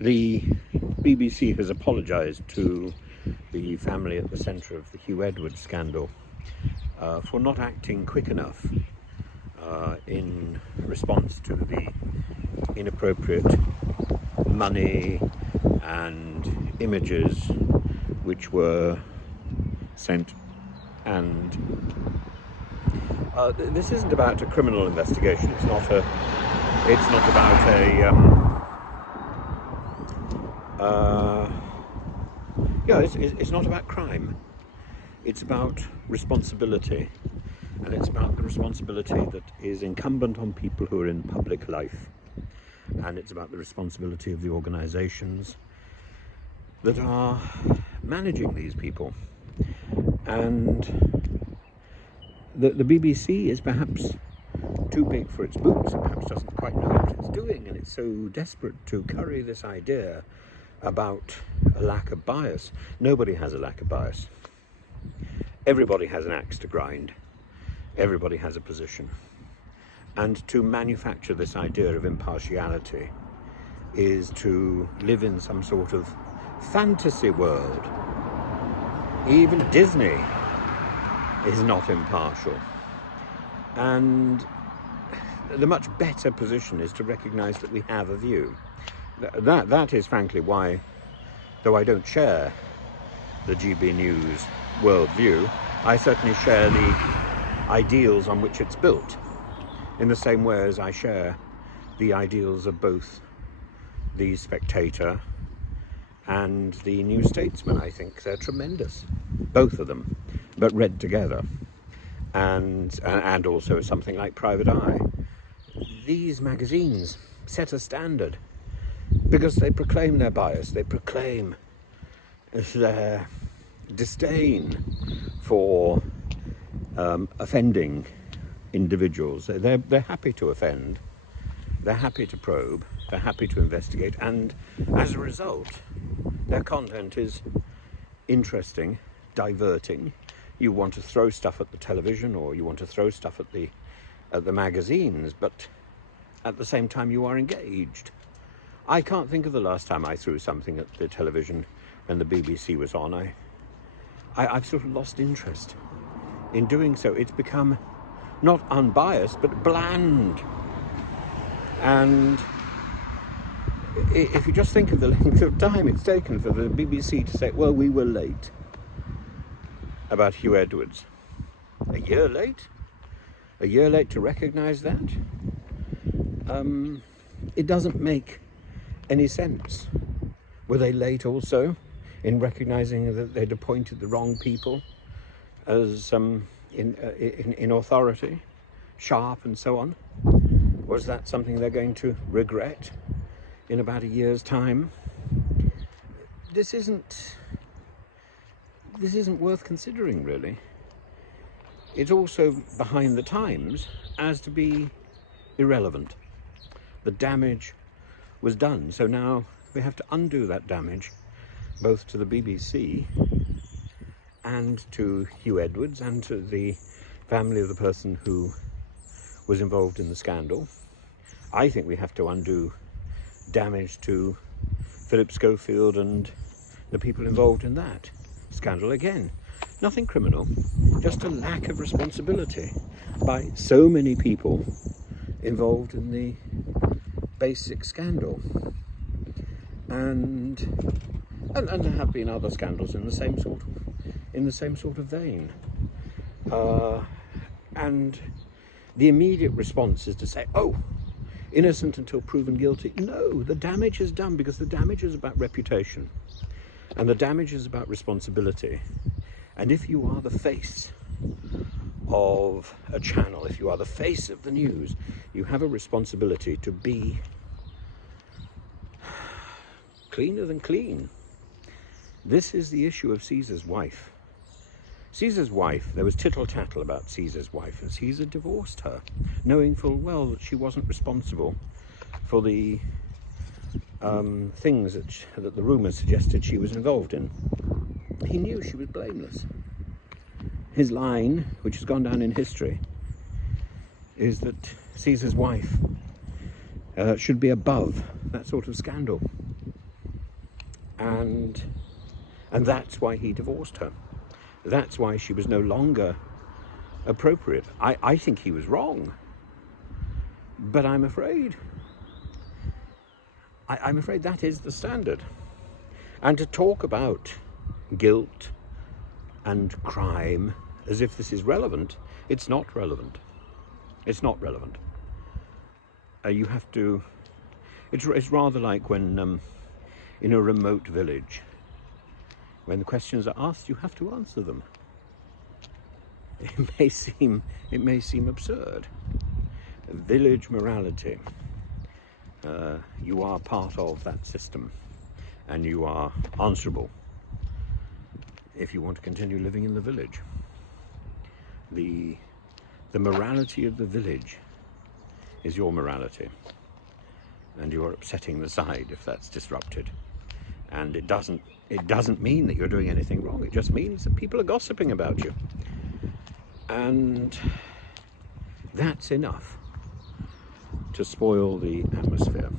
The BBC has apologised to the family at the centre of the Huw Edwards scandal for not acting quick enough in response to the inappropriate money and images which were sent. And this isn't about a criminal investigation. It's not about it's not about crime. It's about responsibility, and it's about the responsibility that is incumbent on people who are in public life, and it's about the responsibility of the organisations that are managing these people. And the BBC is perhaps too big for its boots. It perhaps doesn't quite know what it's doing, and it's so desperate to curry this idea about a lack of bias. Nobody has a lack of bias. Everybody has an axe to grind. Everybody has a position. And to manufacture this idea of impartiality is to live in some sort of fantasy world. Even Disney is not impartial. And the much better position is to recognise that we have a view. That is frankly why, though I don't share the GB News worldview, I certainly share the ideals on which it's built, in the same way as I share the ideals of both the Spectator and the New Statesman. I think they're tremendous, both of them, but read together. And also something like Private Eye. These magazines set a standard because they proclaim their bias, they proclaim their disdain for offending individuals. They're happy to offend, they're happy to probe, they're happy to investigate, and as a result, their content is interesting, diverting. You want to throw stuff at the television, or you want to throw stuff at the magazines, but at the same time you are engaged. I can't think of the last time I threw something at the television when the BBC was on. I've sort of lost interest in doing so. It's become not unbiased, but bland. And if you just think of the length of time it's taken for the BBC to say, well, we were late about Huw Edwards. A year late? A year late to recognise that? It doesn't make any sense. Were they late also in recognising that they'd appointed the wrong people as in authority, Sharp and so on? Was that something they're going to regret in about a year's time? This isn't worth considering, really. It's also behind the times as to be irrelevant. The damage was done, so now we have to undo that damage, both to the BBC and to Huw Edwards and to the family of the person who was involved in the scandal. I think we have to undo damage to Philip Schofield and the people involved in that scandal. Again, nothing criminal, just a lack of responsibility by so many people involved in the basic scandal. And there have been other scandals in the same sort of vein. And the immediate response is to say, oh, innocent until proven guilty. No, the damage is done, because the damage is about reputation and the damage is about responsibility. And if you are the face of a channel, if you are the face of the news, you have a responsibility to be cleaner than clean. This is the issue of Caesar's wife. Caesar's wife, there was tittle-tattle about Caesar's wife, and Caesar divorced her, knowing full well that she wasn't responsible for the things that the rumours suggested she was involved in. He knew she was blameless. His line, which has gone down in history, is that Caesar's wife should be above that sort of scandal. and that's why he divorced her. That's why she was no longer appropriate. I think he was wrong, but I'm afraid that is the standard. And to talk about guilt and crime as if this is relevant, it's not relevant. It's not relevant. You have to. It's rather like when in a remote village, when the questions are asked, you have to answer them. It may seem absurd. Village morality. You are part of that system, and you are answerable if you want to continue living in the village. The morality of the village is your morality, and you are upsetting the side if that's disrupted. And it doesn't mean that you're doing anything wrong. It just means that people are gossiping about you, and that's enough to spoil the atmosphere.